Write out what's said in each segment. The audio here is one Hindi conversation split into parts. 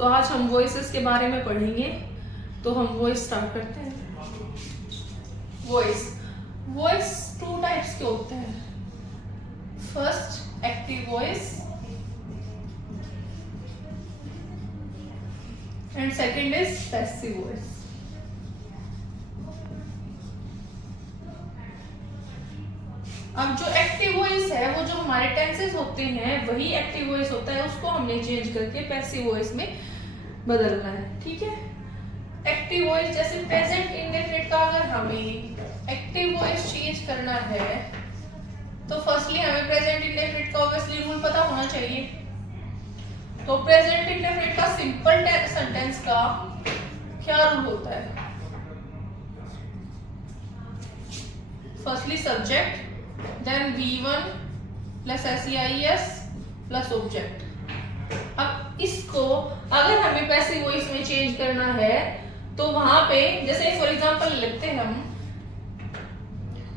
तो आज हम वॉइसेस के बारे में पढ़ेंगे। तो हम वॉइस स्टार्ट करते हैं। वॉइस टू टाइप्स के होते हैं। First active voice and second is passive voice. अब जो एक्टिव वॉइस है वो जो हमारे टेंसेस होते हैं वही एक्टिव वॉइस होता है, उसको हमने चेंज करके पैसिव वॉइस में बदलना है। ठीक है, एक्टिव वॉइस जैसे प्रेजेंट इंडेफिनिट का अगर हमें एक्टिव वॉइस चेंज करना है तो फर्स्टली हमें प्रेजेंट इंडेफिनिट का ऑब्वियसली रूल पता होना चाहिए। तो प्रेजेंट इंडेफिनिट का सिंपल सेंटेंस का क्या रूल होता है? Firstly subject, then V1 plus SEIS plus object। अब इसको अगर हमें पैसिव वॉइस में चेंज करना है तो वहां पे जैसे फॉर एग्जांपल लिखते हैं हम,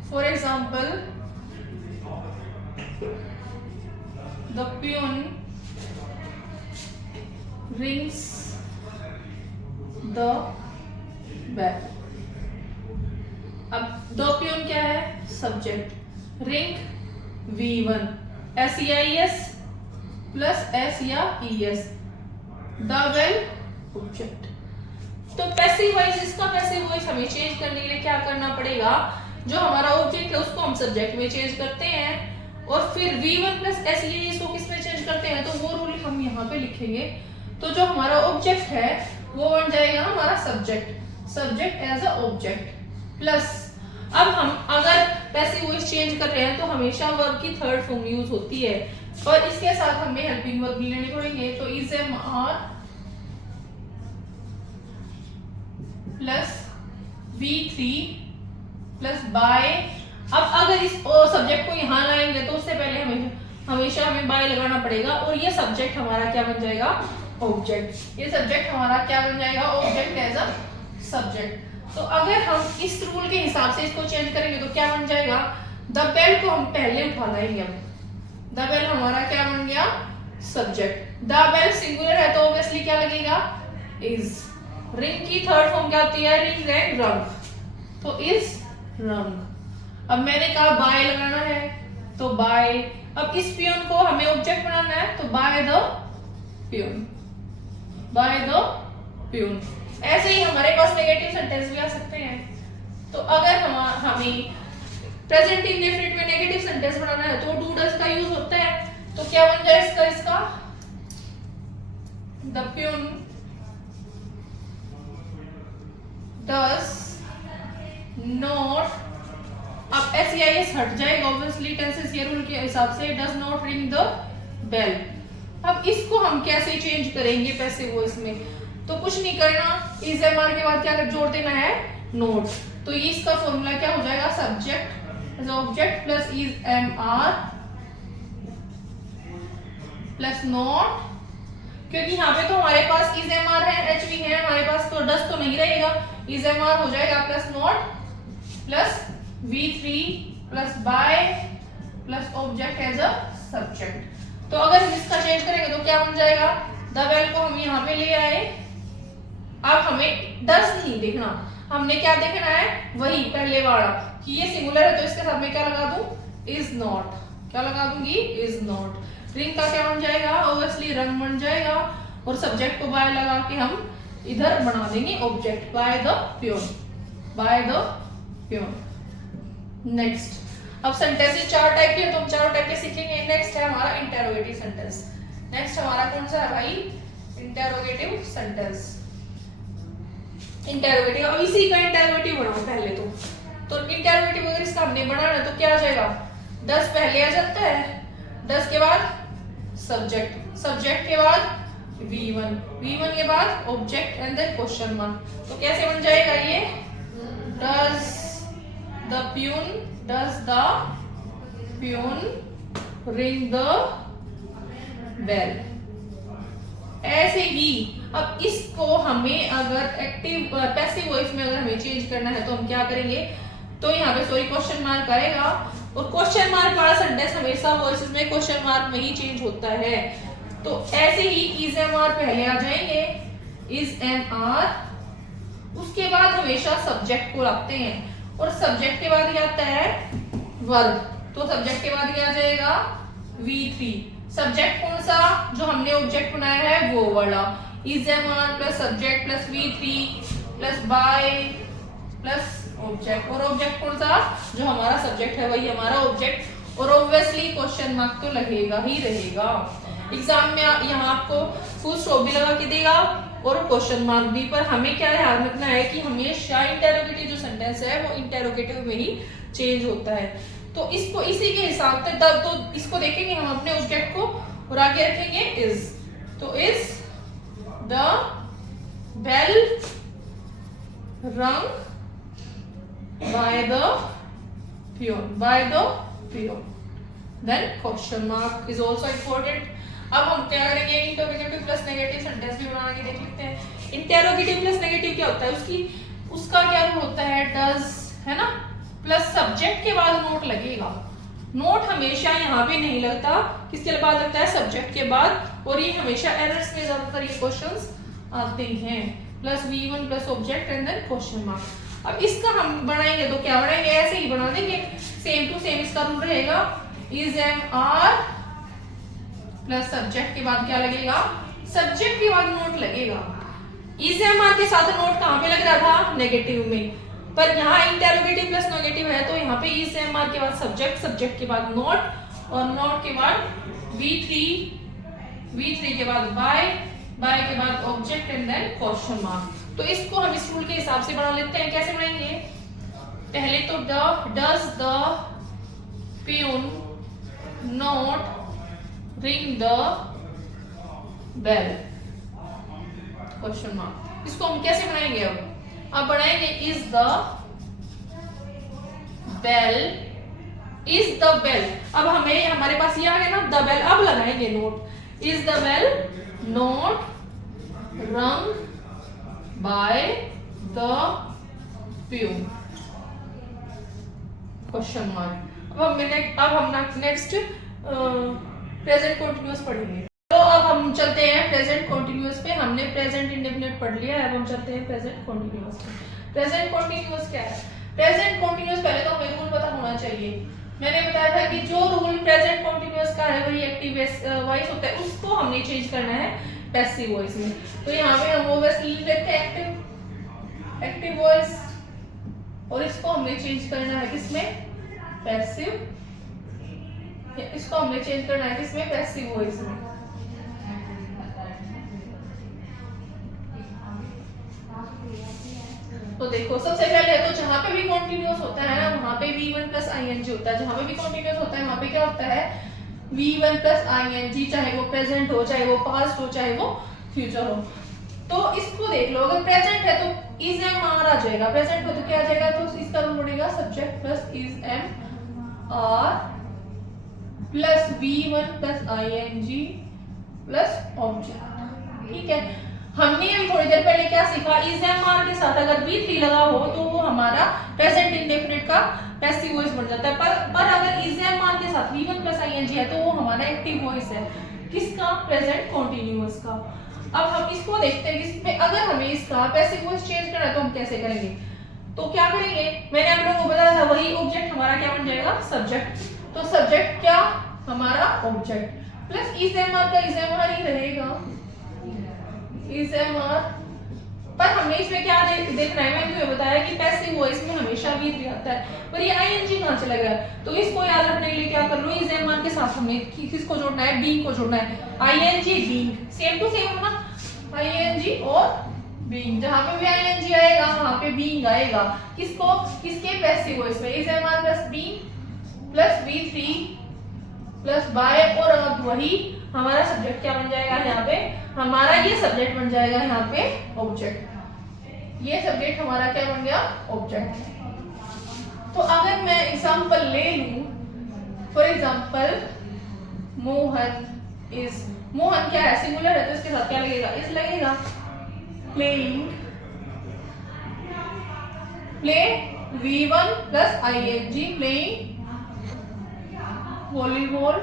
for example the peon rings the bell। अब द प्यून क्या है? Subject, ring V1, SEIS plus S या ES, द बेल ऑब्जेक्ट। तो पैसिव वॉइस, इसका पैसिव वॉइस हमें चेंज करने के लिए क्या करना पड़ेगा? जो हमारा ऑब्जेक्ट है उसको हम सब्जेक्ट में चेंज करते हैं और फिर V1 प्लस SEIS को किस में चेंज करते हैं, तो वो रूल हम यहाँ पे लिखेंगे। तो जो हमारा ऑब्जेक्ट है वो बन जाएगा हमारा subject as a object plus. अब हम अगर पैसिव वॉइस चेंज कर रहे हैं तो हमेशा वर्ब की थर्ड फॉर्म यूज होती है और इसके साथ हमें हेल्पिंग वर्ब लेने पड़ेंगे। तो is am are plus V3 plus by. अब अगर इस सब्जेक्ट को यहाँ लाएंगे तो उससे पहले हमेशा हमें बाय लगाना पड़ेगा और ये सब्जेक्ट हमारा क्या बन जाएगा? ऑब्जेक्ट। ये सब्जेक्ट हमारा क्या बन जाएगा? Object as a subject. तो अगर हम इस रूल के हिसाब से इसको चेंज करेंगे तो क्या बन जाएगा? द बेल को हम पहले उठा लाएंगे। अब द बेल हमारा क्या बन गया? सब्जेक्ट। द बेल सिंगुलर है तो ऑब्वियसली क्या लगेगा? इज। रिंग की थर्ड फॉर्म क्या होती है? रिंग एंड रंग, तो इज रंग। अब मैंने कहा बाय लगाना है तो बाय। अब इस पियोन को हमें ऑब्जेक्ट बनाना है तो by the peon, by the peon. ऐसे ही हमारे पास नेगेटिव सेंटेंस भी आ सकते हैं। तो अगर हमें प्रेजेंट इंडेफिनिट में नेगेटिव सेंटेंस बनाना है तो डू डज का यूज होता है। तो क्या बन जाए इसका? The peon does not. अब SEIS हट जाएगा ऑब्वियसली टेंसेस ये रूल के हिसाब से, does not ring the bell. अब इसको हम कैसे चेंज करेंगे पैसिव वॉइस में? तो कुछ नहीं करना, इज एम आर के बाद क्या जोड़ देना है? नोट। तो ये इसका फॉर्मूला क्या हो जाएगा? Subject as object plus is am are plus not. क्योंकि यहाँ पे तो हमारे पास इज एम आर है, एच वी है हमारे पास, तो डस तो नहीं रहेगा, इज एम आर हो जाएगा plus not plus V3 plus by plus object as a subject. तो अगर हम इसका चेंज करेंगे तो क्या बन जाएगा? द बेल को हम यहाँ पे ले आए। अब हमें डज नहीं देखना, हमने क्या देखना है? वही पहले वाला कि ये सिंगुलर है तो इसके साथ में क्या लगा दूं? Is not. क्या लगा दूंगी? Is not. रिंग का क्या बन जाएगा? ऑब्वियसली रंग बन जाएगा और सब्जेक्ट को बाय लगा के हम इधर बना देंगे object, by the peon, by the peon. Next, अब सेंटेंसेस चार टाइप के, तो हम चारों टाइप के सीखेंगे। नेक्स्ट है हमारा इंटेरोगेटिव सेंटेंस। नेक्स्ट हमारा कौन सा है भाई? Interrogative sentence. इंटेरोगेटिव, अब इसी का इंटेरोगेटिव बनाओ पहले तो इंटेरोगेटिव अगर इसका हमने बनाना तो क्या आ जाएगा? डस पहले आ जाता है, डस के बाद सब्जेक्ट, सब्जेक्ट के बाद V1, V1 के बाद object and then question mark. तो कैसे बन जाएगा ये? Does the peon, does the peon ring the bell. ऐसे ही अब इसको हमें अगर एक्टिव पैसिव वॉइस में अगर हमें चेंज करना है तो हम क्या करेंगे? तो यहाँ पे सॉरी क्वेश्चन मार्क आएगा और क्वेश्चन मार्क वाला सेंटेंस हमेशा वॉइसेस में क्वेश्चन मार्क में ही चेंज होता है। तो ऐसे ही इज एम आर पहले आ जाएंगे, इज एम आर, उसके बाद हमेशा सब्जेक्ट को रखते हैं और सब्जेक्ट के बाद क्या आता है वर्ब, तो सब्जेक्ट के बाद क्या आ जाएगा V3। सब्जेक्ट कौन सा जो हमने ऑब्जेक्ट बनाया है वो वाला, is am are plus subject plus V3 plus by plus object, और ऑब्जेक्ट कौन सा जो हमारा सब्जेक्ट है वही हमारा ऑब्जेक्ट, और ऑब्वियसली क्वेश्चन मार्क तो लगेगा ही रहेगा एग्जाम में। यहाँ आपको फुल स्टॉप भी लगा के देगा और क्वेश्चन मार्क भी, पर हमें क्या ध्यान रखना है कि हमेशा इंटेरोगेटिव जो सेंटेंस है वो इंटेरोगेटिव में ही चेंज होता है। तो इसको इसी के हिसाब से तो इसको देखेंगे हम अपने ऑब्जेक्ट को और आगे रखेंगे इज, तो is the bell rung by the peon, then question mark is also important. अब हम क्या करेंगे इंटरोगेटिव प्लस नेगेटिव सेंटेंस भी बना के देख लेते हैं। इंटरोगेटिव प्लस नेगेटिव क्या होता है, उसका क्या रूल होता है, डज है ना, प्लस सब्जेक्ट के बाद नोट लगेगा। नोट हमेशा यहाँ पे नहीं लगता, किसके बाद लगता है सब्जेक्ट के बाद, और ये हमेशा एरर्स में ज्यादातर ये क्वेश्चंस आते हैं। Plus V1 plus object and then question mark. अब इसका हम बनाएंगे तो क्या बनाएंगे, ऐसे ही बना देंगे, सेम टू सेम इसका रूल रहेगा, is am are plus subject के बाद क्या लगेगा, सब्जेक्ट के बाद नोट लगेगा। इज एम आर के साथ नोट कहाँ पे लग रहा था, नेगेटिव में, पर यहाँ इंटेरोगेटिव प्लस नेगेटिव है तो यहाँ पे इज एम आर के बाद सब्जेक्ट, सब्जेक्ट के बाद नोट, और नोट के बाद V3 के बाद बाय के बाद object and then question mark. तो इसको हम इस रूल के हिसाब से बना लेते हैं। कैसे बनाएंगे, पहले तो does the peon not ring the bell, question mark. इसको हम कैसे बनाएंगे, अब बनाएंगे इज द बेल, अब हमें हमारे पास ये आ गया ना द बेल, अब लगाएंगे not, is the bell not rung by the peon, question mark. अब हम नेक्स्ट प्रेजेंट कंटीन्यूअस पढ़ेंगे। तो अब हम चलते हैं प्रेजेंट कंटीन्यूअस पे, हमने प्रेजेंट इंडेफिनिट पढ़ लिया है, अब हम चलते हैं प्रेजेंट कंटीन्यूअस पे। प्रेजेंट कंटीन्यूअस क्या है, प्रेजेंट कंटीन्यूअस पहले तो हमें रूल पता होना चाहिए। मैंने बताया था कि जो रूल प्रेजेंट कंटीन्यूअस का है वही एक्टिव वॉइस होता है, उसको हमने चेंज करना है पैसिव वॉइस में। तो यहाँ पे हम ऑब्वियसली लेते हैं एक्टिव वॉइस, और इसको हमने चेंज करना है किसमें, पैसिव, इसको हमने चेंज करना है किसमें, पैसिव वॉइस में। तो देखो सबसे पहले तो जहां पे भी कॉन्टिन्यूअस होता है ना वहां पे V1 प्लस ing होता है, जहां पे भी कॉन्टिन्यूअस होता है वहां पे क्या होता है V1 प्लस ing, चाहे वो प्रेजेंट हो, चाहे वो पास्ट हो, चाहे वो फ्यूचर हो। तो इसको देख लो, अगर प्रेजेंट है तो इज एम आर आ जाएगा, प्रेजेंट हो तो क्या आ जाएगा, तो इसका रूल बनेगा subject plus is am are plus V1 plus ing plus object. ठीक है, हमने अभी थोड़ी देर पहले क्या सीखा, इज एम आर के साथ अगर V3 लगा हो तो वो हमारा प्रेजेंट इंडेफिनिट का पैसिव वॉइस बन जाता है, पर अगर इज एम आर के साथ V1 प्लस ing है तो वो हमारा एक्टिव वॉइस है, किसका, प्रेजेंट कंटीन्यूअस का। अब हम इसको देखते हैं, इसमें अगर हमें इसका पैसिव वॉइस चेंज करना है तो हम कैसे करेंगे, तो क्या करेंगे, मैंने आप लोगों को बताया था वही ऑब्जेक्ट हमारा क्या बन जाएगा, सब्जेक्ट, तो सब्जेक्ट क्या हमारा object, plus is am are का इज एम आर ही रहेगा, इज एम आर। पर हमने इसमें क्या देखना है, मैंने तुम्हें बताया कि पैसिव वॉइस में हमेशा V3 आता है, पर ये ing कहां चला गया, तो इसको याद रखने के लिए क्या कर लो, इज एम आर के साथ हमें किसको जोड़ना है, बीइंग को जोड़ना है, ing being, same to same है ना, ing और बीइंग, जहां पे भी ing आएगा वहां पे बीइंग आएगा, किसको, किसके, पैसिव वॉइस में, is am are plus being plus V3 plus by, और अब वही हमारा सब्जेक्ट क्या बन जाएगा, यहाँ पे हमारा ये सब्जेक्ट बन जाएगा यहाँ पे ऑब्जेक्ट, ये सब्जेक्ट हमारा क्या बन गया, ऑब्जेक्ट। तो अगर मैं एग्जांपल ले लूं, for example Mohan is, Mohan क्या है, सिंगुलर है तो इसके साथ क्या लगेगा, इज लगेगा, playing, play V1 plus ing, playing volleyball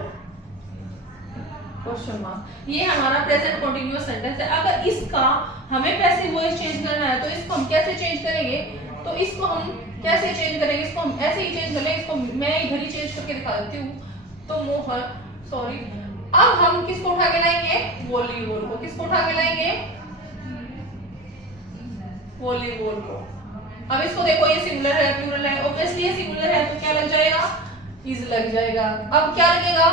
question mark. ये हमारा प्रेजेंट कंटीन्यूअस सेंटेंस है। अगर इसका हमें पैसिव वॉइस चेंज करना है तो इसको हम कैसे चेंज करेंगे? तो इसको हम कैसे चेंज करेंगे? इसको हम ऐसे ही चेंज कर लेंगे। इसको मैं इधर ही चेंज करके दिखा देती हूँ। तो मोहन, सॉरी, अब हम किसको उठा के लाएंगे? वॉलीबॉल को। किसको उठा के लाएंगे? वॉलीबॉल को। अब इसको देखो, ये सिंगुलर है प्लूरल है, ऑब्वियसली ये सिंगुलर है तो क्या लग जाएगा? इज लग जाएगा। अब क्या लगेगा?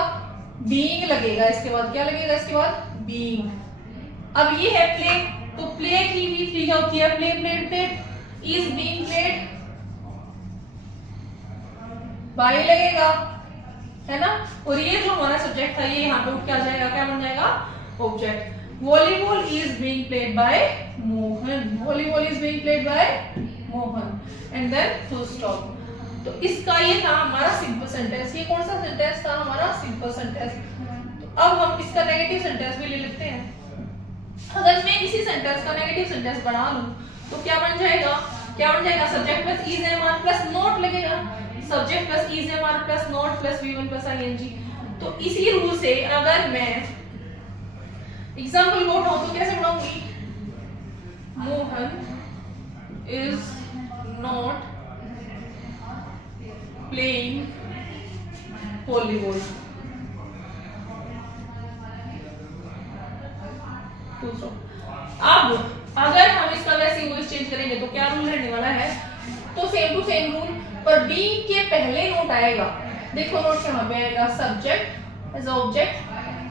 बीइंग लगेगा। इसके बाद क्या लगेगा? इसके बाद बीइंग। अब ये है प्ले, तो प्ले की V3 क्या होती है? Play, played, played. Is being played bye लगेगा, है ना? और ये जो हमारा सब्जेक्ट था ये यहाँ पे उठ के आ जाएगा, क्या बन जाएगा? Object. Volleyball is being played by Mohan. Volleyball is being played by Mohan and then full stop. तो इसका ये था हमारा सिंपल सेंटेंस। ये कौन सा सेंटेंस था? हमारा सिंपल सेंटेंस। तो अब हम इसका नेगेटिव सेंटेंस भी ले लेते हैं। अगर मैं इसी सेंटेंस का नेगेटिव सेंटेंस बना लूं तो क्या बन जाएगा? क्या बन जाएगा? Subject plus is am are plus not लगेगा। Subject plus is am are plus not plus V1 plus ING। तो इसी रूल से अगर मैं एग्जांपल को उठाऊं तो कैसे बनाऊंगी? Mohan is not playing volleyball। अब अगर हम इसका वैसे वॉइस चेंज करेंगे तो क्या रूल रहने वाला है? तो सेम टू सेम रूल, पर बी के पहले नोट आएगा। देखो नोट कहां पे आएगा? Subject as object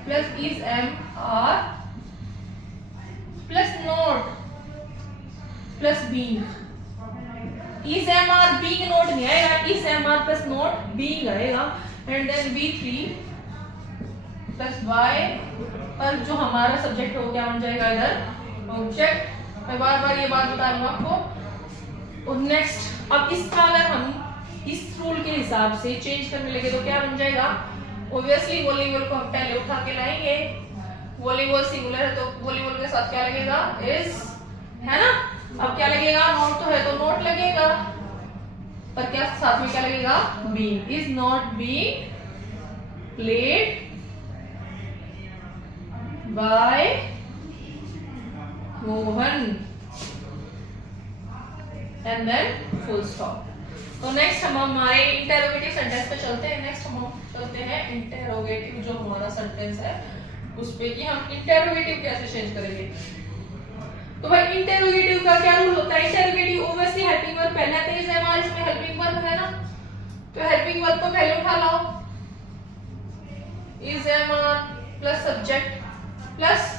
plus is am are plus not plus being. Is am are being not नहीं आएगा, is am are plus not being आएगा and then V3 plus y, और जो हमारा सब्जेक्ट है वो क्या बन जाएगा? इधर ऑब्जेक्ट। मैं बार बार ये बात बता रही हूँ आपको। और नेक्स्ट, अब इसका अगर हम इस रूल के हिसाब से चेंज करने लगे तो क्या बन जाएगा? ऑब्वियसली वॉलीबॉल को हम पहले उठा के लाएंगे। वॉलीबॉल सिंगुलर है तो वॉलीबॉल के साथ क्या लगेगा? इज, है ना? अब क्या लगेगा? नॉट तो है तो नॉट लगेगा, पर क्या साथ में क्या लगेगा? Being. Is not being played by Mohan and then full stop. तो नेक्स्ट हम हमारे इंटेरोगेटिव सेंटेंस पे चलते हैं। नेक्स्ट हम चलते हैं इंटेरोगेटिव जो हमारा सेंटेंस है उस पे कि हम इंटेरोगेटिव कैसे चेंज करेंगे। तो भाई इंटेरोगेटिव का क्या रूल होता है? इंटेरोगेटिव ऑब्वियसली हेल्पिंग वर्ब पहले आते हैं, हमारे इसमें हेल्पिंग वर्ब है ना, तो हेल्पिंग वर्ब को पहले उठा लाओ। Is am are plus subject plus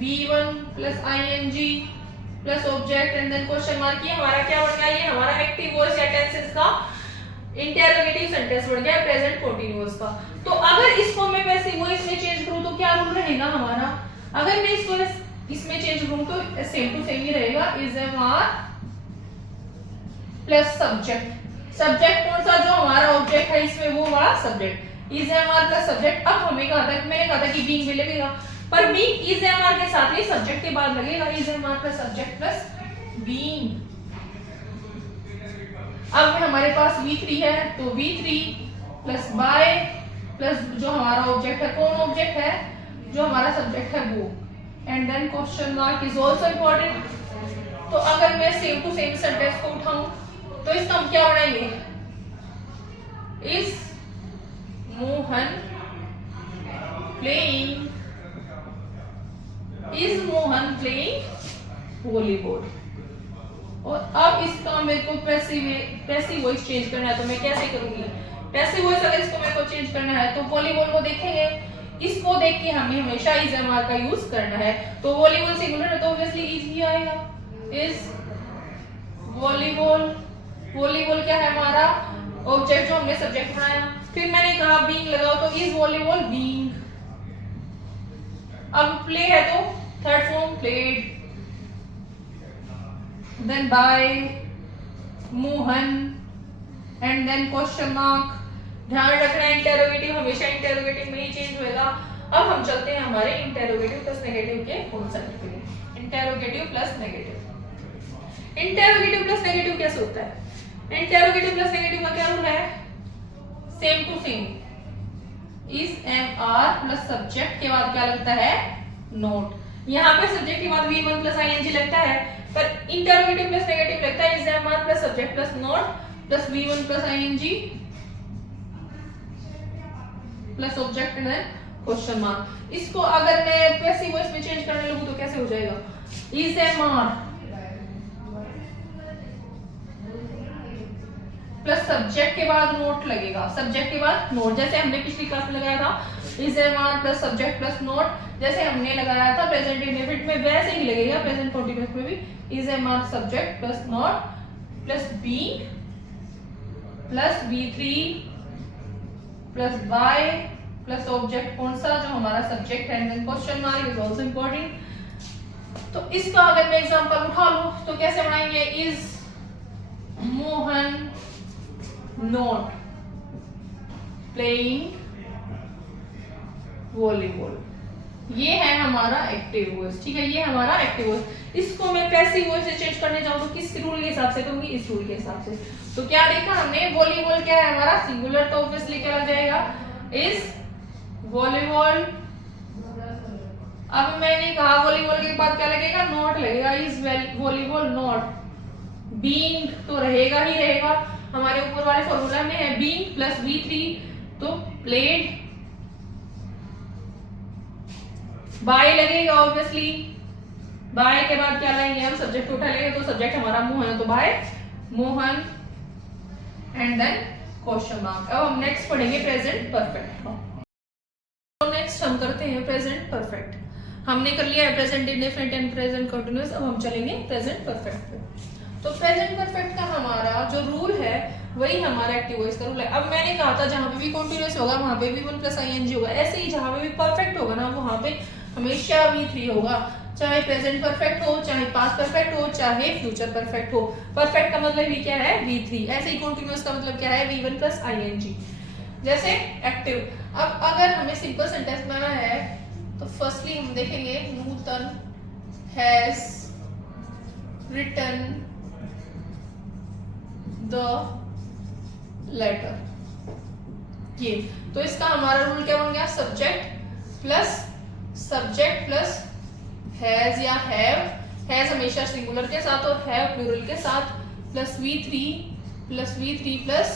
V1 plus ING plus object and then question mark. ये हमारा क्या बन गया? ये हमारा एक्टिव वॉइस या टेंसेस का इंटेरोगेटिव सेंटेंस बन गया प्रेजेंट कंटीन्यूअस का। तो अगर इसको मैं पैसिव वॉइस में चेंज करूं तो क्या रूल रहेगा हमारा? अगर मैं इसको इसमें चेंज करूं तो सेम टू सेम ही रहेगा। Is am are plus subject. Subject कौन सा? जो हमारा ऑब्जेक्ट है इसमें वो वाला subject. Is am are plus subject. अब हमें कहा था, मैंने कहा था कि बीइंग भी लगेगा, पर बीइंग इज एम आर के साथ ही सब्जेक्ट के बाद लगेगा। Is am are plus subject plus being. अब हमारे पास V3 है तो V3 प्लस बाय प्लस जो हमारा ऑब्जेक्ट है, कौन ऑब्जेक्ट है? जो हमारा सब्जेक्ट है वो, and then question mark is also important. तो अगर मैं सेम टू सेम सेंटेंस को उठाऊं तो इसका हम क्या बनाएंगे? Is Mohan playing, is Mohan playing volleyball. और अब इसका मेरे को पैसिव वॉइस चेंज करना है तो मैं कैसे करूंगी? पैसिव वॉइस अगर इसको मेरे को चेंज करना है तो वॉलीबॉल को देखेंगे, इसको देख के हमें हमेशा इज एम आर का यूज करना है। तो वॉलीबॉल सिंगुलर है तो ऑब्वियसली इज ही आएगा। इज वॉलीबॉल, वॉलीबॉल क्या है हमारा? ऑब्जेक्ट जो हमने सब्जेक्ट बनाया। फिर मैंने कहा बीइंग लगाओ तो इज वॉलीबॉल बीइंग। अब प्ले है तो third form played, then by Mohan and then question mark. ध्यान रखना इंटेरोगेटिव हमेशा इंटेरोगेटिव में ही चेंज होएगा। अब हम चलते हैं हमारे इंटेरोगेटिव प्लस नेगेटिव के कॉन्सेप्ट पे। Interrogative plus negative. Interrogative plus negative कैसे होता है? इंटेरोगेटिव प्लस नेगेटिव का क्या रूल है? Same to same. Is am are plus subject के बाद क्या लगता है नोट। यहाँ पे सब्जेक्ट के बाद V1 प्लस ING लगता है, पर इंटरोगेटिव प्लस नेगेटिव लगता है is am are plus subject plus not plus V1 plus ING plus object and then question mark. इसको अगर मैं पैसिव वॉइस में चेंज करने लगूं तो कैसे हो जाएगा, is am are plus subject के बाद नोट लगेगा, सब्जेक्ट के बाद नोट, जैसे हमने पिछली क्लास में लगाया था is am are plus subject plus not, जैसे हमने लगाया था प्रेजेंट इंडेफिनिट में वैसे ही लगेगा प्रेजेंट कॉन्टिन्यूअस में भी is am are subject plus not plus be plus V3 plus by plus object कौन सा, जो हमारा सब्जेक्ट है, and then question mark is also important. तो इसका अगर मैं एग्जांपल उठा लूं तो कैसे बनाएंगे, is Mohan not playing volleyball, ये है हमारा एक्टिव वॉइस, ठीक है, ये हमारा एक्टिव वॉइस। इसको मैं पैसिव वॉइस से चेंज करने जाऊं तो किस रूल के हिसाब से करूंगी, इस रूल के हिसाब से। तो क्या देखा हमने, वॉलीबॉल क्या है हमारा सिंगुलर, तो ऑब्वियसली क्या लग जाएगा इज वॉलीबॉल। अब मैंने कहा वॉलीबॉल के बाद क्या लगेगा, नॉट लगेगा, इज वॉलीबॉल नॉट बीइंग, तो रहेगा ही रहेगा, हमारे ऊपर वाले फॉर्मूला में है बीइंग प्लस V3 तो प्लेड, बाय लगेगा ऑब्वियसली, बाय के बाद क्या लाएंगे हम, सब्जेक्ट उठाएंगे, तो सब्जेक्ट हमारा मोहन है तो by Mohan and then question mark. अब हम नेक्स्ट पढ़ेंगे प्रेजेंट परफेक्ट। तो नेक्स्ट हम करते हैं प्रेजेंट परफेक्ट। हमने कर लिया है present indefinite and present continuous, अब हम चलेंगे प्रेजेंट परफेक्ट पे। तो प्रेजेंट परफेक्ट का हमारा जो रूल है वही हमारा एक्टिव वॉइस का रूल है। अब मैंने कहा था जहां पे भी कंटीन्यूअस होगा वहां पे V1 प्लस ING होगा, ऐसे ही जहां पे भी परफेक्ट होगा ना वहां पे हमेशा V3 होगा, चाहे प्रेजेंट परफेक्ट हो, चाहे पास्ट परफेक्ट हो, चाहे फ्यूचर परफेक्ट हो। परफेक्ट का मतलब भी क्या है V3, ऐसे ही कंटीन्यूअस का मतलब क्या है V1 प्लस ING। जैसे एक्टिव, अब अगर हमें सिंपल सेंटेंस बनाना है तो फर्स्टली हम देखेंगे नूतन हैज रिटन द लेटर, ये तो इसका हमारा रूल क्या बन गया, सब्जेक्ट प्लस हैज या हैव, हैज हमेशा सिंगुलर के साथ और हैव प्लूरल के साथ, प्लस V3 प्लस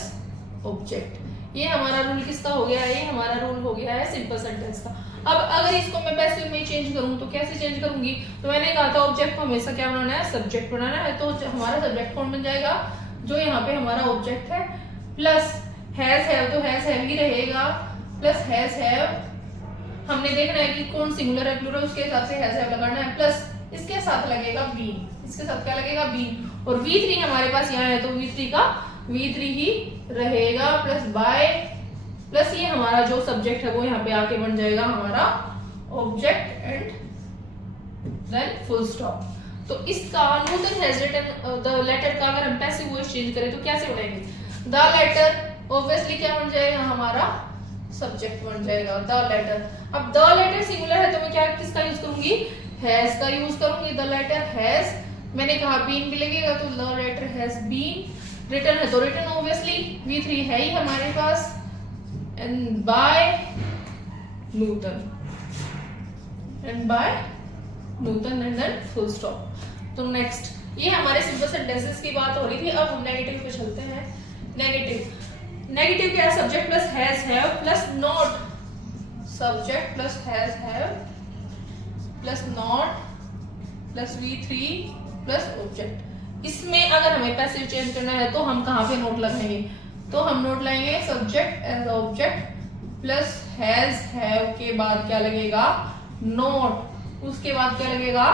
ऑब्जेक्ट। ये हमारा रूल किसका हो गया, ये हमारा रूल हो गया है सिंपल सेंटेंस का। अब अगर इसको मैं पैसिव में चेंज करूं तो कैसे चेंज करूंगी, तो मैंने कहा था ऑब्जेक्ट को हमेशा क्या बनाना है, सब्जेक्ट बनाना है, तो हमारा सब्जेक्ट कौन बन जाएगा, जो यहाँ पे हमारा ऑब्जेक्ट है, प्लस हैज हैव तो हैज हैव ही रहेगा, प्लस हैज हैव, हमने देखना है कि कौन सिंगुलर है प्लूरल, उसके हिसाब से हैज हैव लगाना है, प्लस इसके साथ लगेगा बीइंग, इसके साथ क्या लगेगा बीइंग, और V3 हमारे पास यहाँ है तो V3 ही रहेगा, प्लस बाय, प्लस ये हमारा जो सब्जेक्ट है वो यहाँ पे आके बन जाएगा हमारा object and then full stop. तो इसका Nutan has written the letter का अगर हम पैसिव वॉइस चेंज करें तो कैसे बनाएंगे, द लेटर ऑब्वियसली क्या बन जाएगा, हमारा सब्जेक्ट बन जाएगा द लेटर। अब द लेटर सिंगुलर है तो मैं क्या किसका यूज करूंगी, हैज का यूज करूंगी, द लेटर हैज, मैंने कहा बीन भी लगेगा तो the letter has been, written है तो रिटन ऑब्वियसली V3 है ही हमारे पास, and by Nutan and then full stop. तो नेक्स्ट, ये हमारे सिंपल सेंटेंसेस की बात हो रही थी, अब हम नेगेटिव पे चलते हैं। नेगेटिव क्या है, subject plus has have plus not, subject plus has have plus not plus V3 plus object. इसमें अगर हमें पैसिव चेंज करना है तो हम कहाँ पे नोट लगाएंगे, तो हम नोट लाएंगे subject as object plus has have के बाद क्या लगेगा, नोट, उसके बाद क्या लगेगा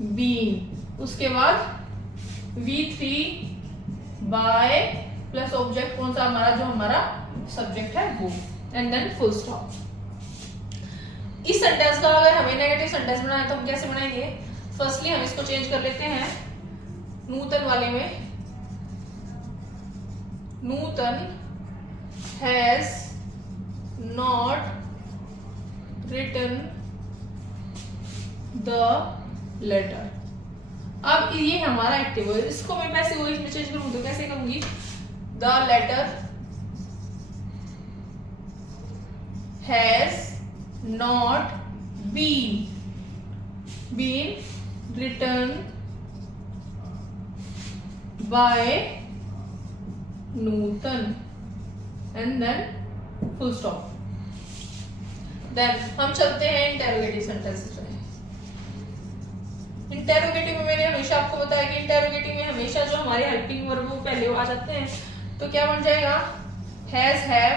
बीइंग, उसके बाद V3 बाय प्लस ऑब्जेक्ट कौन सा हमारा, जो हमारा सब्जेक्ट है वो, एंड देन फुल स्टॉप। इस सेंटेंस का अगर हमें नेगेटिव सेंटेंस बनाना है तो हम कैसे बनाएंगे, फर्स्टली हम इसको चेंज कर लेते हैं नूतन वाले में, Nutan has not written the letter. अब ये हमारा एक्टिव वॉइस, इसको मैं पैसिव वॉइस में चेंज करूं तो कैसे करूंगी, the letter has not been written by Nutan and then full stop. Then हम चलते हैं इंटेरोगेटिव सेंटेंसेस में। इंटेरोगेटिव में मैंने हमेशा आपको बताया कि इंटेरोगेटिव में हमेशा जो हमारे हेल्पिंग वर्ब वो पहले आ जाते हैं, तो क्या बन जाएगा, हैज हैव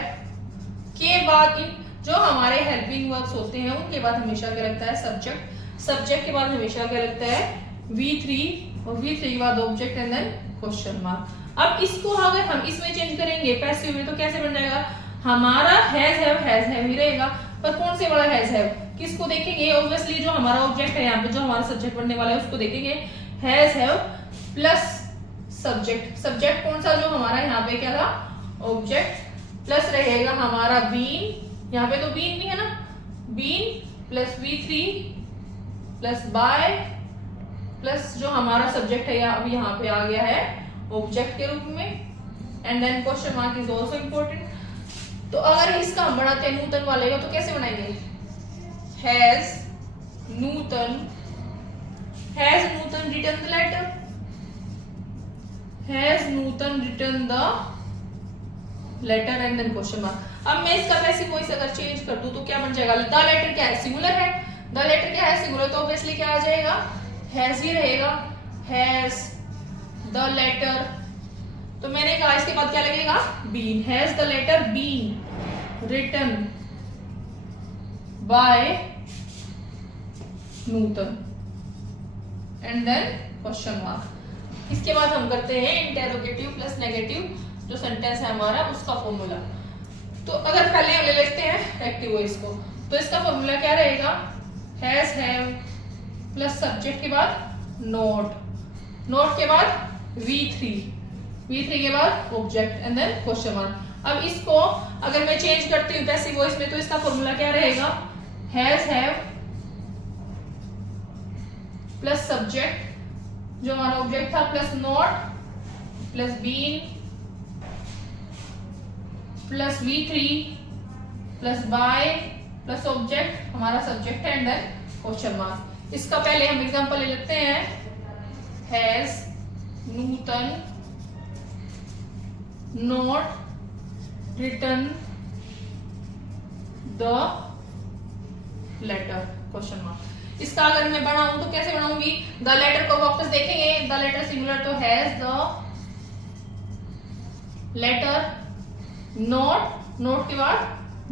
के बाद इन जो हमारे हेल्पिंग वर्ब्स होते हैं उनके बाद हमेशा क्या लगता है, सब्जेक्ट। सब्जेक्ट के बाद हमेशा क्या लगता है, V3, और V3 के बाद object and then question mark. अब इसको अगर हम इसमें चेंज करेंगे पैसिव में, तो कैसे बन जाएगा, हमारा हैज हैव ही रहेगा, पर कौन से वाला हैज हैव, किसको देखेंगे, ऑब्वियसली जो हमारा ऑब्जेक्ट है, यहाँ पे जो हमारा सब्जेक्ट बनने वाला है उसको देखेंगे। Has have plus subject, subject कौन सा जो हमारा यहाँ पे क्या था, ऑब्जेक्ट, प्लस रहेगा हमारा बीन, यहाँ पे तो बीन भी है ना, been plus V3 plus by plus जो हमारा सब्जेक्ट है अब यहाँ पे आ गया है ऑब्जेक्ट के रूप में, and then question mark is also important. तो अगर इसका हम बनाते हैं नूतन वाले का, तो कैसे बनाएंगे, has Nutan written the letter, has Nutan written the letter and then question mark. अब मैं इसका पैसिव वॉइस अगर चेंज कर दूं तो क्या बन जाएगा, द लेटर क्या है, सिंगुलर है, द लेटर क्या है, सिंगुलर, तो ऑब्वियसली क्या आ जाएगा, हैज ही रहेगा, हैज द लेटर। तो मैंने कहा इसके बाद क्या लगेगा, been, has the letter been written by Nutan and then question mark. इसके बाद हम करते हैं इंटेरोगेटिव प्लस नेगेटिव जो सेंटेंस है हमारा उसका फॉर्मूला। तो अगर पहले हम ले लेते हैं एक्टिव वॉइस को, तो इसका फॉर्मूला क्या रहेगा, हैज हैव प्लस सब्जेक्ट के बाद नॉट, नॉट के बाद V3 के बाद object and then question mark. अब इसको अगर मैं चेंज करती हूँ पैसिव वॉइस में, तो इसका फॉर्मूला क्या रहेगा, हैज हैव प्लस सब्जेक्ट जो हमारा ऑब्जेक्ट था plus not plus been plus V3 plus by plus object हमारा सब्जेक्ट है एंड देन क्वेश्चन मार्क। इसका पहले हम एग्जांपल ले लेते हैं, has Nutan not written the letter question mark. इसका अगर मैं बनाऊं तो कैसे बनाऊंगी, द लेटर को वापस देखेंगे, द लेटर सिंगुलर तो हैज द लेटर, नॉट के बाद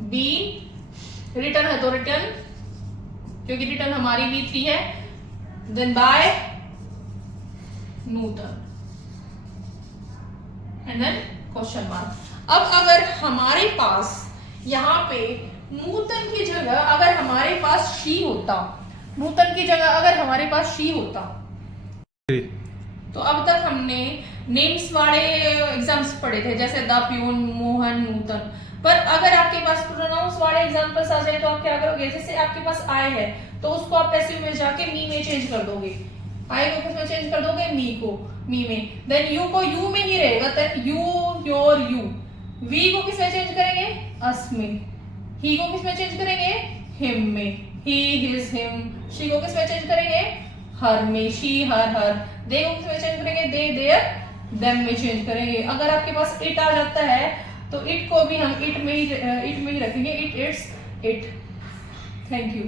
बीन, रिटर्न है तो रिटर्न क्योंकि रिटर्न हमारी V3 है, then by Nutan and then question mark. अब अगर हमारे पास यहाँ पे नूतन की जगह अगर हमारे पास शी होता, नूतन की जगह अगर हमारे पास शी होता, तो अब तक हमने नेम्स वाले एग्जाम्स पढ़े थे जैसे द प्यून, मोहन, नूतन, पर अगर आपके पास प्रोनाउंस वाले एग्जांपल्स आ जाए तो आप क्या करोगे, जैसे आपके पास आए है तो उसको आप पैसिव में जाके मी में चेंज कर दोगे, आई को किसमें चेंज कर दोगे, मी को मी में, देन यू को यू में ही रहेगा, then U your U, V को किसमें चेंज करेंगे, अस में, ही को किसमें चेंज करेंगे, हिम में, ही हिज हिम, शी को किसमें चेंज करेंगे, हर में, शी हर, दे को किसमें चेंज करेंगे, दे देयर, देम में चेंज करेंगे। अगर आपके पास इट आ जाता है तो इट को भी हम इट में ही रखेंगे, it it's it. Thank you.